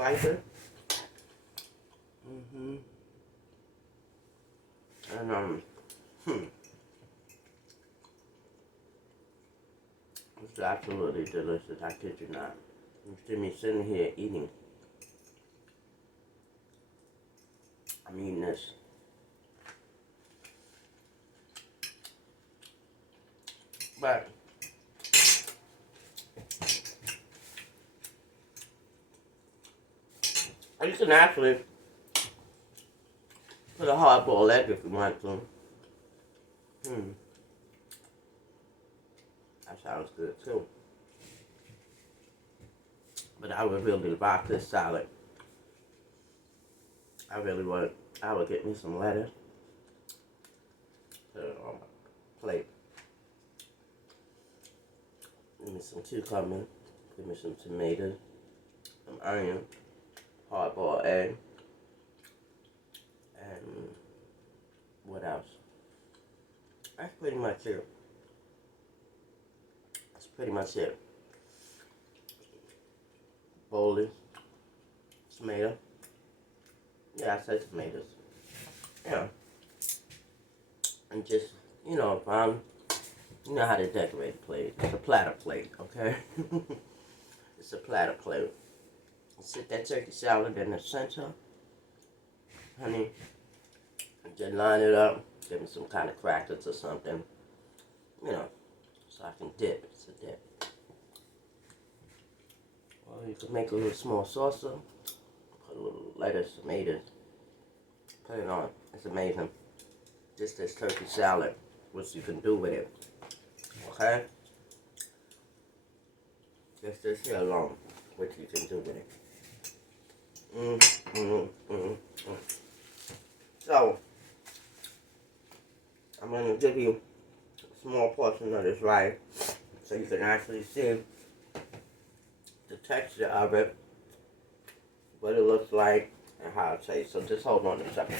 slicer. And it's absolutely delicious. I kid you not. You see me sitting here eating. I'm eating this. But you can actually put a hard-boiled egg if you want to. That sounds good too. But I would really like this salad. I would get me some lettuce. Put it on my plate. Give me some cucumber. Give me some tomatoes. Some onion. Hard-boiled egg. And what else? That's pretty much it. That's pretty much it. Bowling. Tomato. Yeah, I said tomatoes. Yeah. And just, you know how to decorate a plate. It's a platter plate, okay? It's a platter plate. Sit that turkey salad in the center, honey, and then line it up. Give me some kind of crackers or something, you know, so I can dip. It's a dip. Or you can make a little small salsa, put a little lettuce, tomatoes, put it on. It's amazing. Just this turkey salad, what you can do with it. Okay? Just this here alone, what you can do with it. So, I'm going to give you a small portion of this rice so you can actually see the texture of it, what it looks like, and how it tastes. So just hold on a second.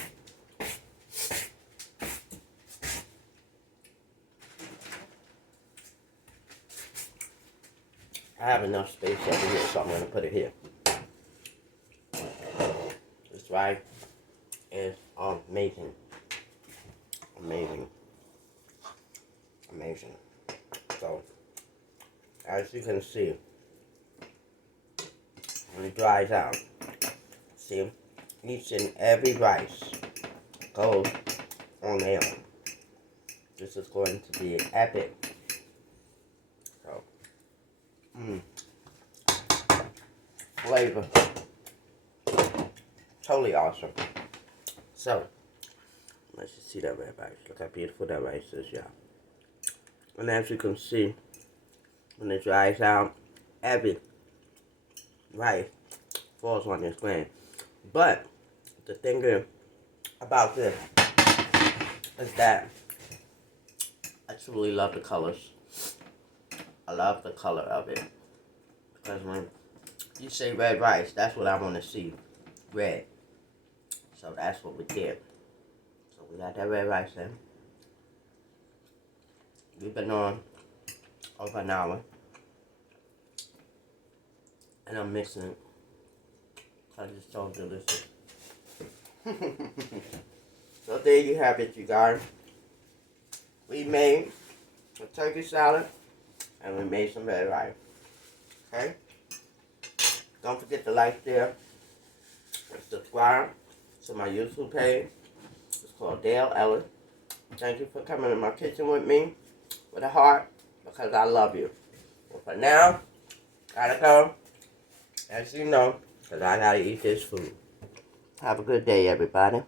I have enough space over here, so I'm going to put it here. This rice is amazing. Amazing. Amazing. So, as you can see, when it dries out, see, each and every rice goes on their own. This is going to be epic. So, flavor. Totally awesome. So, let's just see that red rice. Look how beautiful that rice is, y'all. And as you can see, when it dries out, every rice falls on this grain. But the thing is about this is that I truly love the colors. I love the color of it. Because when you say red rice, that's what I want to see. Red. So that's what we did. So we got that red rice in. We've been on over an hour. And I'm mixing it. Because it's so delicious. So there you have it, you guys. We made a turkey salad. And we made some red rice. Okay? Don't forget to like, share, and subscribe to my YouTube page. It's called Dale Ellis. Thank you for coming in my kitchen with me with a heart because I love you. But for now, gotta go. As you know, because I gotta eat this food. Have a good day, everybody.